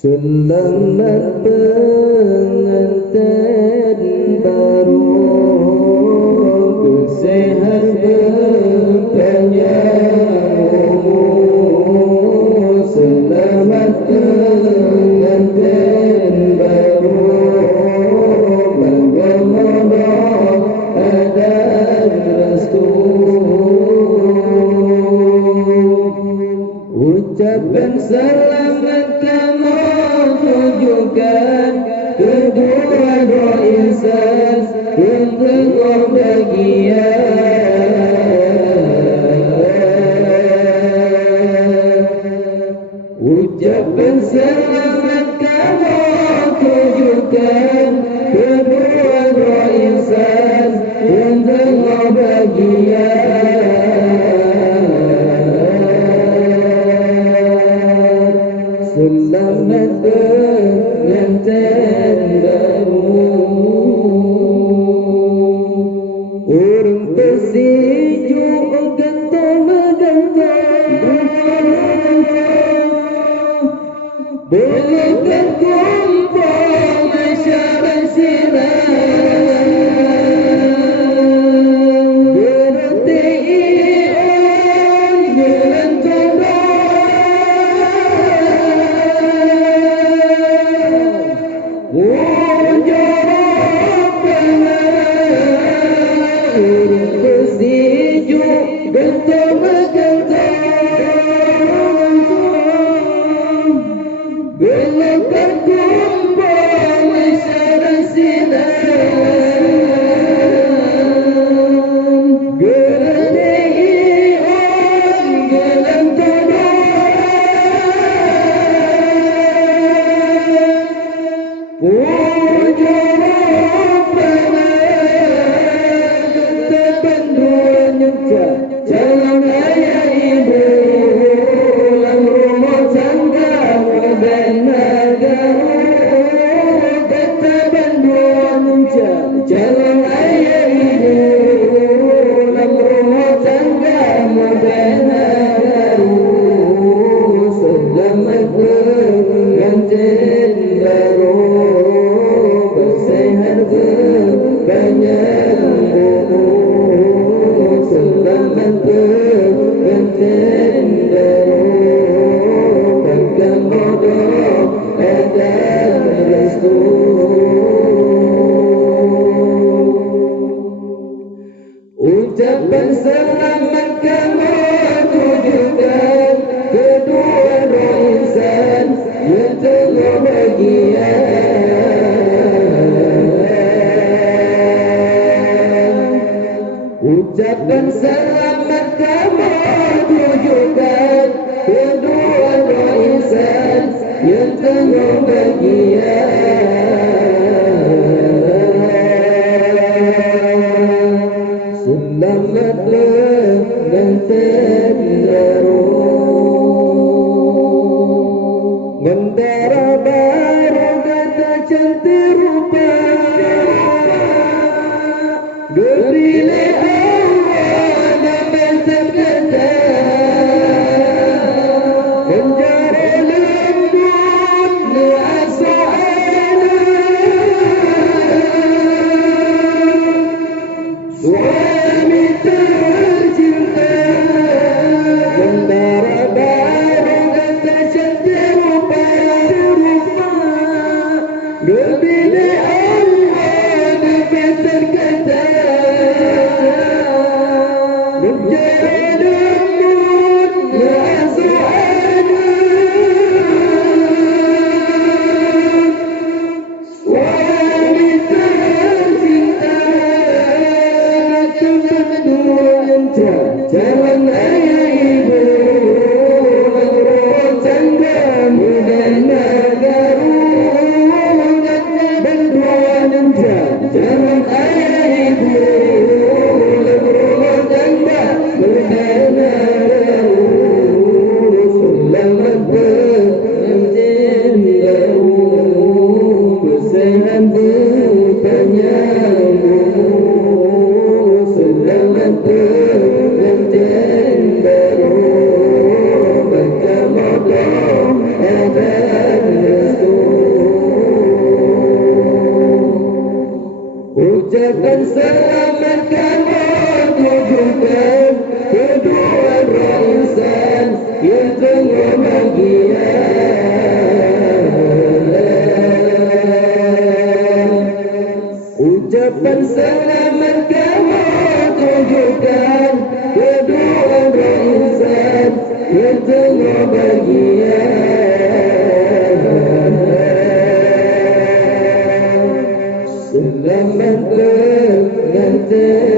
Selamat pengantin baru, sehat berpanjang umur. Selamat pengantin baru, bagaimana ada restu. Ucapan selamat kamu tujukan kedua insan untuk bahagia. Ucapan selamat kamu tujukan kedua insan untuk bahagia. Selamat pengantin baru, urung tersijuk gantong-gantong, belikan kumpul masyarakat silam, berarti ion bulan jalan ayah ibu, dalam rumah tangga benar-benar kata banduan. Jalan ayah ibu, dalam rumah tangga benar-benar. Selamat pengantin baru, bersehat berpanjang umur. Selamat pengantin baru, bagaimana ada restu. Ucapan selamat kamu tujukan kedua insan yang tengah bahagia. Ucapan selamat kamu tujukan kedua insan yang tengah bahagia. Selamat pengantin baru, mentara baru kata cantik rupa, berilah Allah dapat terkata, penjara lembut asyraf. bahagia. Ucapan selamat kamu tujukan kedua insan yang tengah bahagia. Selamat pengantin.